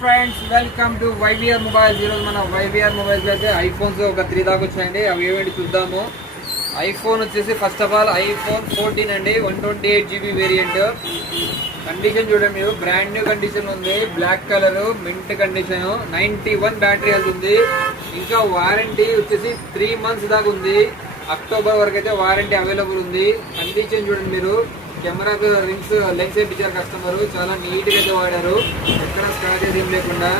Friends welcome to YVR mobiles. ఈరోజు మన YVR mobiles అయితే ఐఫోన్స్ ఒక త్రీ దాకా వచ్చాయండి అవి ఏమేంటి చూద్దాము. ఐఫోన్ వచ్చేసి first of all iPhone fourteen అండి. One twenty eight GB variant condition చూడండి మీరు. బ్రాండ్ న్యూ కండిషన్ ఉంది. Black colour mint condition ninety one battery health ఉంది. ఇంకా వారంటీ వచ్చేసి త్రీ మంత్స్ దాకా ఉంది. అక్టోబర్ వరకు అయితే వారంటీ అవైలబుల్ ఉంది. కండిషన్ చూడండి మీరు. కెమెరాకు రింగ్స్ లెన్స్ వేయించారు కస్టమర్ చాలా నీట్గా అయితే వాడారు. ఎక్కడ స్క్రాచెస్ ఏం లేకుండా.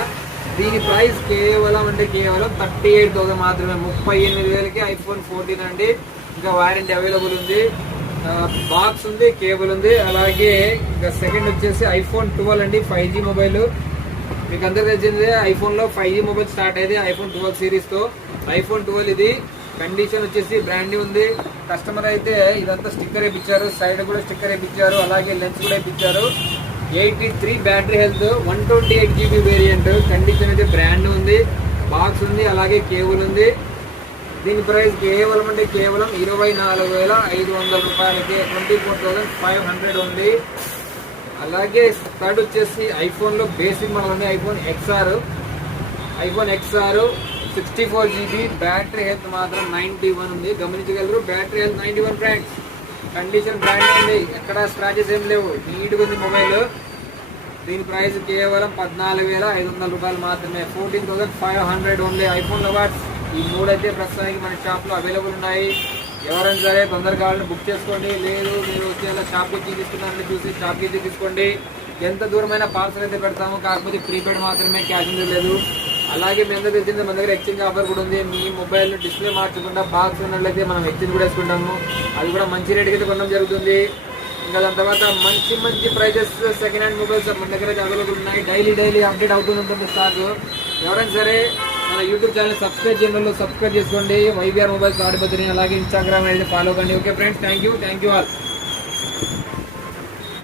దీని ప్రైస్ కేవలం అంటే కేవలం థర్టీ ఎయిట్ థౌసండ్ మాత్రమే. ముప్పై ఎనిమిది వేలకి ఐఫోన్ ఫోర్టీన్ అండి. ఇంకా వారంటీ అవైలబుల్ ఉంది. బాక్స్ ఉంది కేబుల్ ఉంది. అలాగే ఇంకా సెకండ్ వచ్చేసి ఐఫోన్ ట్వెల్వ్ అండి ఫైవ్ జీ మొబైల్. మీకు అందరికి తెలిసిందే ఐఫోన్లో ఫైవ్ జీ మొబైల్ స్టార్ట్ అయ్యేది ఐఫోన్ ట్వెల్వ్ సిరీస్తో. ఐఫోన్ ట్వెల్వ్ ఇది కండిషన్ వచ్చేసి బ్రాండ్ ఉంది. కస్టమర్ అయితే ఇదంతా స్టిక్కర్ వేయించారు సైడ్ కూడా స్టిక్కర్ వేయించారు అలాగే లెన్స్ కూడా వేయించారు eighty three battery health one twenty eight GB variant condition అయితే బ్రాండ్ ఉంది. బాక్స్ ఉంది అలాగే కేబుల్ ఉంది. దీని ప్రైస్ కేవలం అంటే కేవలం ఇరవై నాలుగు వేల ఐదు వందల రూపాయలకి twenty four thousand five hundred ఉంది. అలాగే థర్డ్ వచ్చేసి ఐఫోన్లో బేసిక్ మోడల్ ఉంది iPhone XR iPhone XR sixty four GB battery health మాత్రం నైంటీ వన్ ఉంది. గమనించగలరు battery health ninety one friends condition brand ఉంది ఎక్కడ స్క్రాచెస్ ఏం లేవు. నీట్గా ఉంది మొబైల్ దీని ప్రైస్ కేవలం పద్నాలుగు వేల ఐదు వందల రూపాయలు మాత్రమే. ఫోర్టీన్ థౌసండ్ ఫైవ్ హండ్రెడ్ ఉంది ఐఫోన్ లవర్స్. ఈ మూడు అయితే ప్రస్తుతానికి మన షాప్లో అవైలబుల్ ఉన్నాయి. ఎవరైనా సరే తొందరగా కావాలని బుక్ చేసుకోండి. లేదు మీరు వచ్చేలా షాప్కి వచ్చి తీసుకున్నారని చూసి షాప్కి తీసుకోండి. ఎంత దూరమైన పార్సల్ అయితే పెడతాము కాకపోతే ప్రీపెయిడ్ మాత్రమే క్యాష్ లేదు. అలాగే మీ అందరూ తెలిసింది మన దగ్గర ఎక్స్చేంజ్ ఆఫర్ కూడా ఉంది. మీ మొబైల్ డిస్ప్లే మార్చకుండా బాక్స్ ఉన్నట్లయితే మనం ఎక్స్చేంజ్ కూడా వేసుకుంటాము అది కూడా మంచి రేట్కి అయితే కొనడం జరుగుతుంది. ఇంకా దాని తర్వాత మంచి మంచి ప్రైజెస్ సెకండ్ హ్యాండ్ మొబైల్స్ మన దగ్గర అవైలబుల్ ఉన్నాయి. డైలీ డైలీ అప్డేట్ అవుతూ ఉంటుంది స్టాక్ ఎవరైనా సరే మన యూట్యూబ్ ఛానల్ సబ్స్క్రైబ్ చేయడంలో సబ్స్క్రైబ్ చేసుకోండి. వైబీఆర్ మొబైల్స్ ఆడిపోతుంది అలాగే ఇన్స్టాగ్రామ్ అయితే ఫాలో కండి. Okay friends thank you thank you all